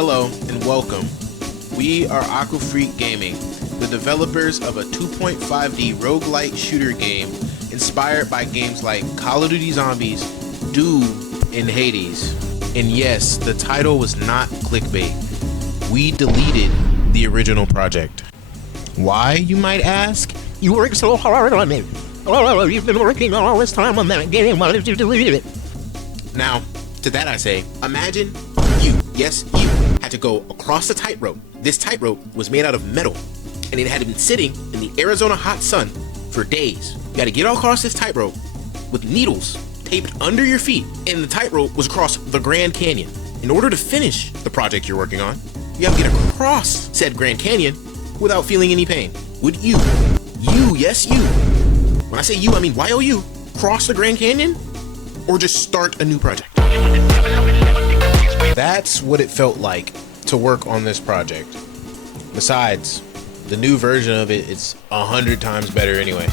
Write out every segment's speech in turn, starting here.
Hello and welcome. We are AQUAFREAK-GAMING, the developers of a 2.5D roguelite shooter game inspired by games like Call of Duty Zombies, Doom, and Hades. And yes, the title was not clickbait. We deleted the original project. Why, you might ask? You worked so hard on it. Oh, you've been working all this time on that game. Why did you delete it? Now, to that I say, imagine you, yes, you, had to go across the tightrope. This tightrope was made out of metal, and it had been sitting in the Arizona hot sun for days. You gotta get across this tightrope with needles taped under your feet, and the tightrope was across the Grand Canyon. In order to finish the project you're working on, you have to get across said Grand Canyon without feeling any pain. Would you, yes you, when I say you, I mean YOU, cross the Grand Canyon? Or just start a new project? That's what it felt like to work on this project. Besides, the new version of it, it's 100 times better anyway.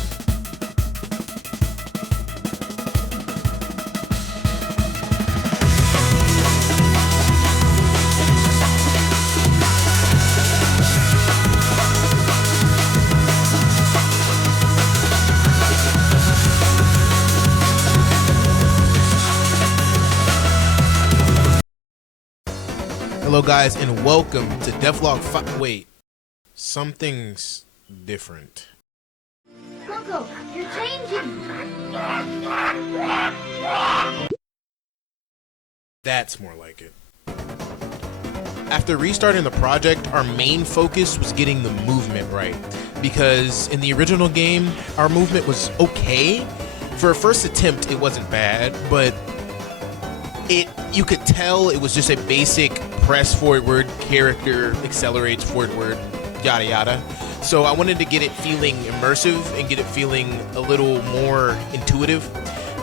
Hello guys and welcome to Devlog wait, something's different. Coco, you're changing! That's more like it. After restarting the project, our main focus was getting the movement right. Because in the original game, our movement was okay. For a first attempt, it wasn't bad, but you could tell it was just a basic press forward, character accelerates forward, yada yada. So I wanted to get it feeling immersive and get it feeling a little more intuitive.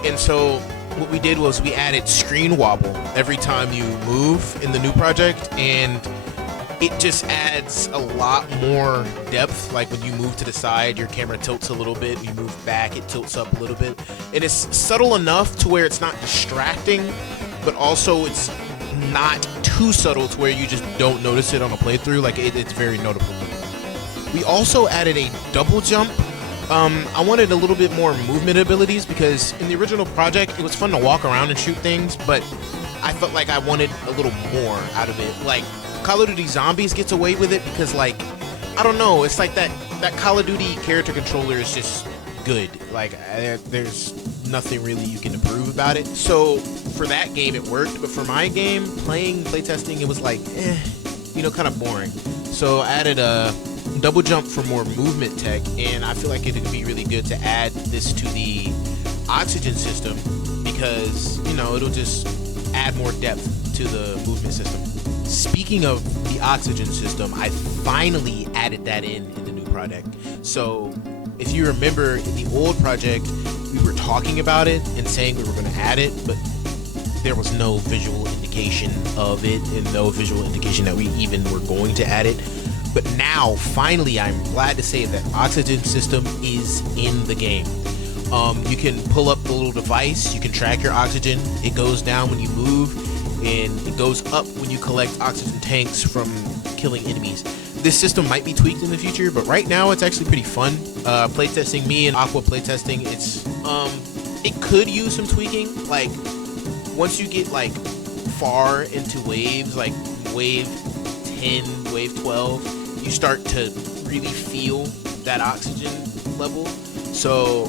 And so what we did was we added screen wobble every time you move in the new project, and it just adds a lot more depth. Like when you move to the side, your camera tilts a little bit. You move back, it tilts up a little bit. And it's subtle enough to where it's not distracting, but also it's not too subtle to where you just don't notice it on a playthrough. Like it's very notable. We also added a double jump. I wanted a little bit more movement abilities because in the original project it was fun to walk around and shoot things, but I felt like I wanted a little more out of it. Like Call of Duty Zombies gets away with it because, like, I don't know, it's like that Call of Duty character controller is just good. Like there's nothing really you can improve about it. So for that game it worked, but for my game, playtesting, it was like, kind of boring. So I added a double jump for more movement tech, and I feel like it would be really good to add this to the oxygen system because, it'll just add more depth to the movement system. Speaking of the oxygen system, I finally added that in the new project. So if you remember, in the old project, we were talking about it and saying we were going to add it, but there was no visual indication of it and no visual indication that we even were going to add it. But now, finally, I'm glad to say that oxygen system is in the game. You can pull up the little device, you can track your oxygen, it goes down when you move, and it goes up when you collect oxygen tanks from killing enemies. This system might be tweaked in the future, but right now it's actually pretty fun. Playtesting, me and Aqua playtesting, it could use some tweaking. Like once you get like far into waves, like wave 10, wave 12, you start to really feel that oxygen level. So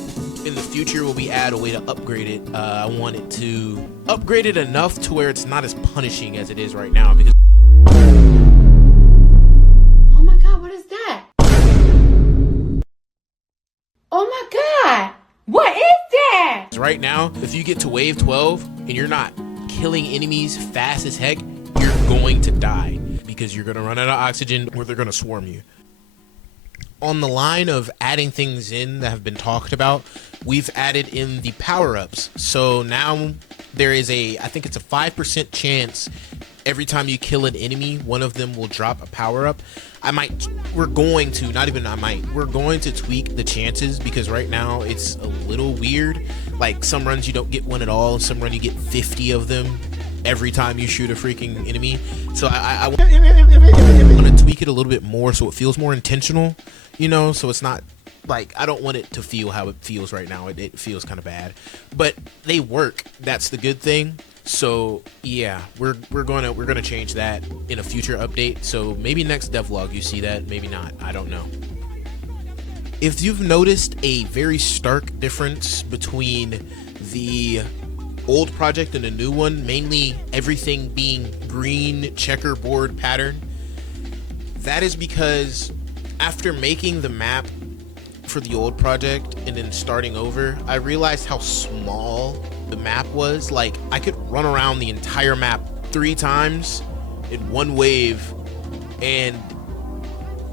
in the future, when we add a way to upgrade it, I want it to upgrade it enough to where it's not as punishing as it is right now. Because Oh my god, what is that? Oh my god! What is that? right now, if you get to wave 12 and you're not killing enemies fast as heck, you're going to die because you're going to run out of oxygen or they're going to swarm you. On the line of adding things in that have been talked about, we've added in the power-ups. So now there is I think it's a 5% chance every time you kill an enemy, one of them will drop a power-up. We're going to tweak the chances because right now it's a little weird. Like some runs you don't get one at all, some run you get 50 of them. every time you shoot a freaking enemy. So I want to tweak it a little bit more so it feels more intentional, you know, so it's not like, I don't want it to feel how it feels right now. It feels kind of bad, but they work. That's the good thing. So yeah, we're gonna change that in a future update. So maybe next devlog you see that, maybe not, I don't know. If you've noticed a very stark difference between the old project and the new one, mainly everything being green checkerboard pattern, that is because after making the map for the old project and then starting over, I realized how small the map was. Like, I could run around the entire map 3 times in one wave and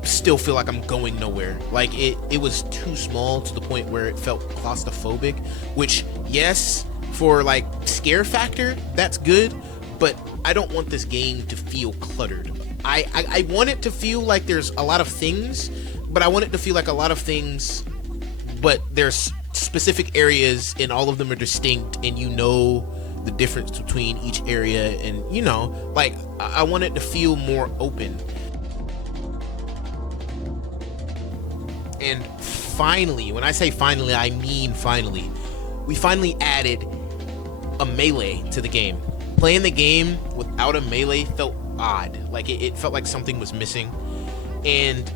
still feel like I'm going nowhere. Like, it was too small to the point where it felt claustrophobic, which, yes, for like scare factor, that's good, but I don't want this game to feel cluttered. I want it to feel like there's a lot of things, but I want it to feel like a lot of things, but there's specific areas and all of them are distinct, and you know the difference between each area, and you know, like, I want it to feel more open. And finally, when I say finally, I mean finally, we finally added a melee to the game. Playing the game without a melee felt odd. Like, it felt like something was missing, and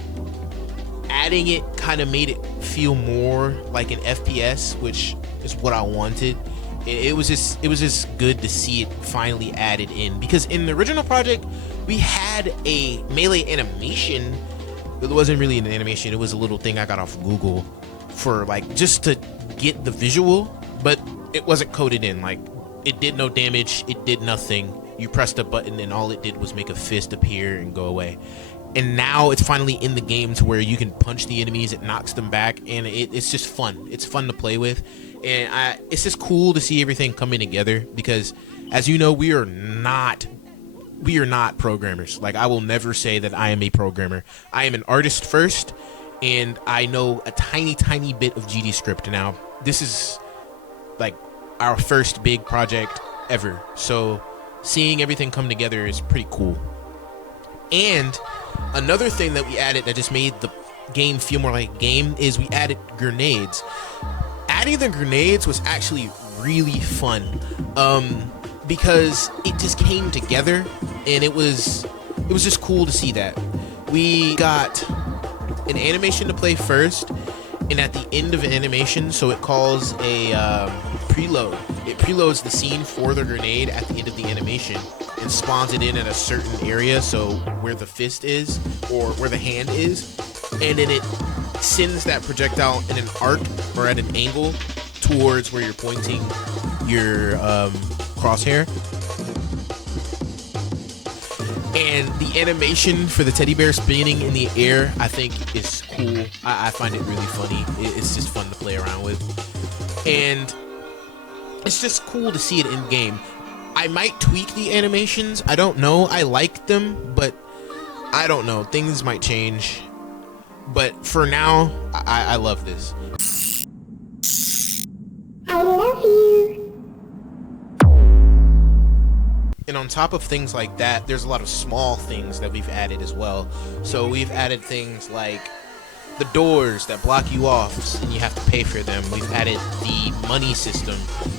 adding it kind of made it feel more like an FPS, which is what I wanted. It was just good to see it finally added in, because in the original project we had a melee animation. It wasn't really an animation, it was a little thing I got off Google for, like, just to get the visual, but it wasn't coded in. Like, it did no damage, it did nothing. You pressed a button and all it did was make a fist appear and go away. And now it's finally in the game to where you can punch the enemies, it knocks them back, and it's just fun. It's fun to play with, and it's just cool to see everything coming together, because as you know, we are not programmers. Like, I will never say that I am a programmer. I am an artist first, and I know a tiny bit of GDScript now. This is like our first big project ever, so seeing everything come together is pretty cool. And another thing that we added that just made the game feel more like a game is we added grenades. Adding the grenades was actually really fun, because it just came together, and it was just cool to see that. We got an animation to play first, and at the end of an animation, so it calls a preload. It preloads the scene for the grenade at the end of the animation and spawns it in at a certain area, so where the fist is or where the hand is, and then it sends that projectile in an arc or at an angle towards where you're pointing your crosshair. And the animation for the teddy bear spinning in the air, I think, is cool. I find it really funny. It's just fun to play around with, and it's just cool to see it in game. I might tweak the animations, I don't know. I like them, but I don't know, things might change. But for now, I love this. I love you. And on top of things like that, there's a lot of small things that we've added as well. So we've added things like the doors that block you off and you have to pay for them. We've added the money system,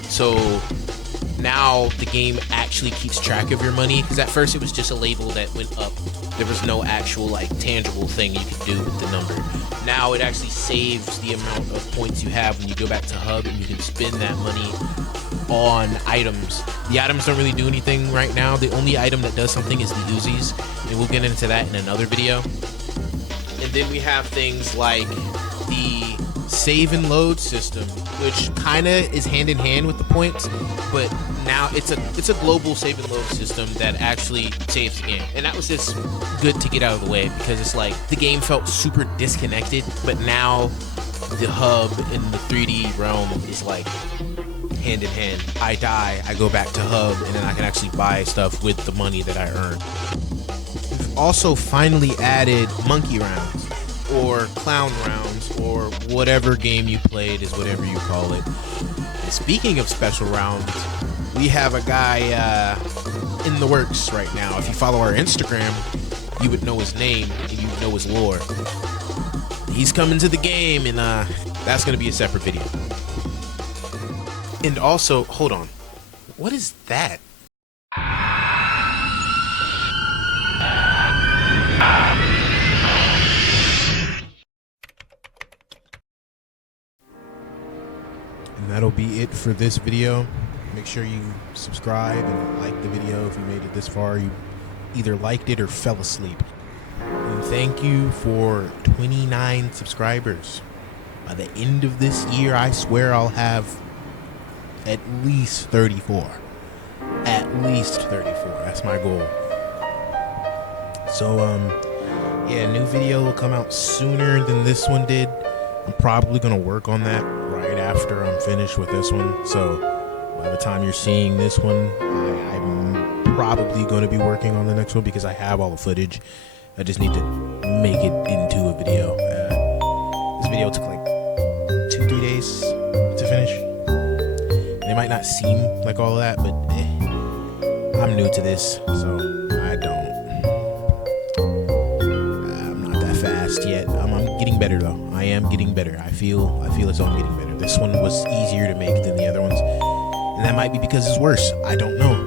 so now the game actually keeps track of your money, because at first it was just a label that went up. There was no actual, like, tangible thing you could do with the number. Now it actually saves the amount of points you have when you go back to Hub, and you can spend that money on items. The items don't really do anything right now. The only item that does something is the Uzis, and we'll get into that in another video. And then we have things like the save and load system, which kind of is hand in hand with the points, but now it's a global save and load system that actually saves the game. And that was just good to get out of the way, because it's like the game felt super disconnected, but now the hub in the 3D realm is like hand in hand. I die, I go back to hub, and then I can actually buy stuff with the money that I earn. We've also finally added monkey rounds, or clown rounds, or whatever game you played is whatever you call it. And speaking of special rounds, we have a guy in the works right now. If you follow our Instagram, you would know his name and you would know his lore. He's coming to the game, and that's going to be a separate video. And also, hold on. What is that? And that'll be it for this video. Make sure you subscribe and like the video if you made it this far. You either liked it or fell asleep. And thank you for 29 subscribers. By the end of this year, I swear I'll have at least 34. At least 34. That's my goal. So, yeah, new video will come out sooner than this one did. I'm probably going to work on that right after I'm finished with this one. So, by the time you're seeing this one, I'm probably going to be working on the next one because I have all the footage. I just need to make it into a video. This video took like 2-3 days to finish. And it might not seem like all of that, but I'm new to this, so I'm not that fast yet. I'm getting better though. I am getting better. I feel as though I'm getting better. This one was easier to make than the other ones, and that might be because it's worse. I don't know.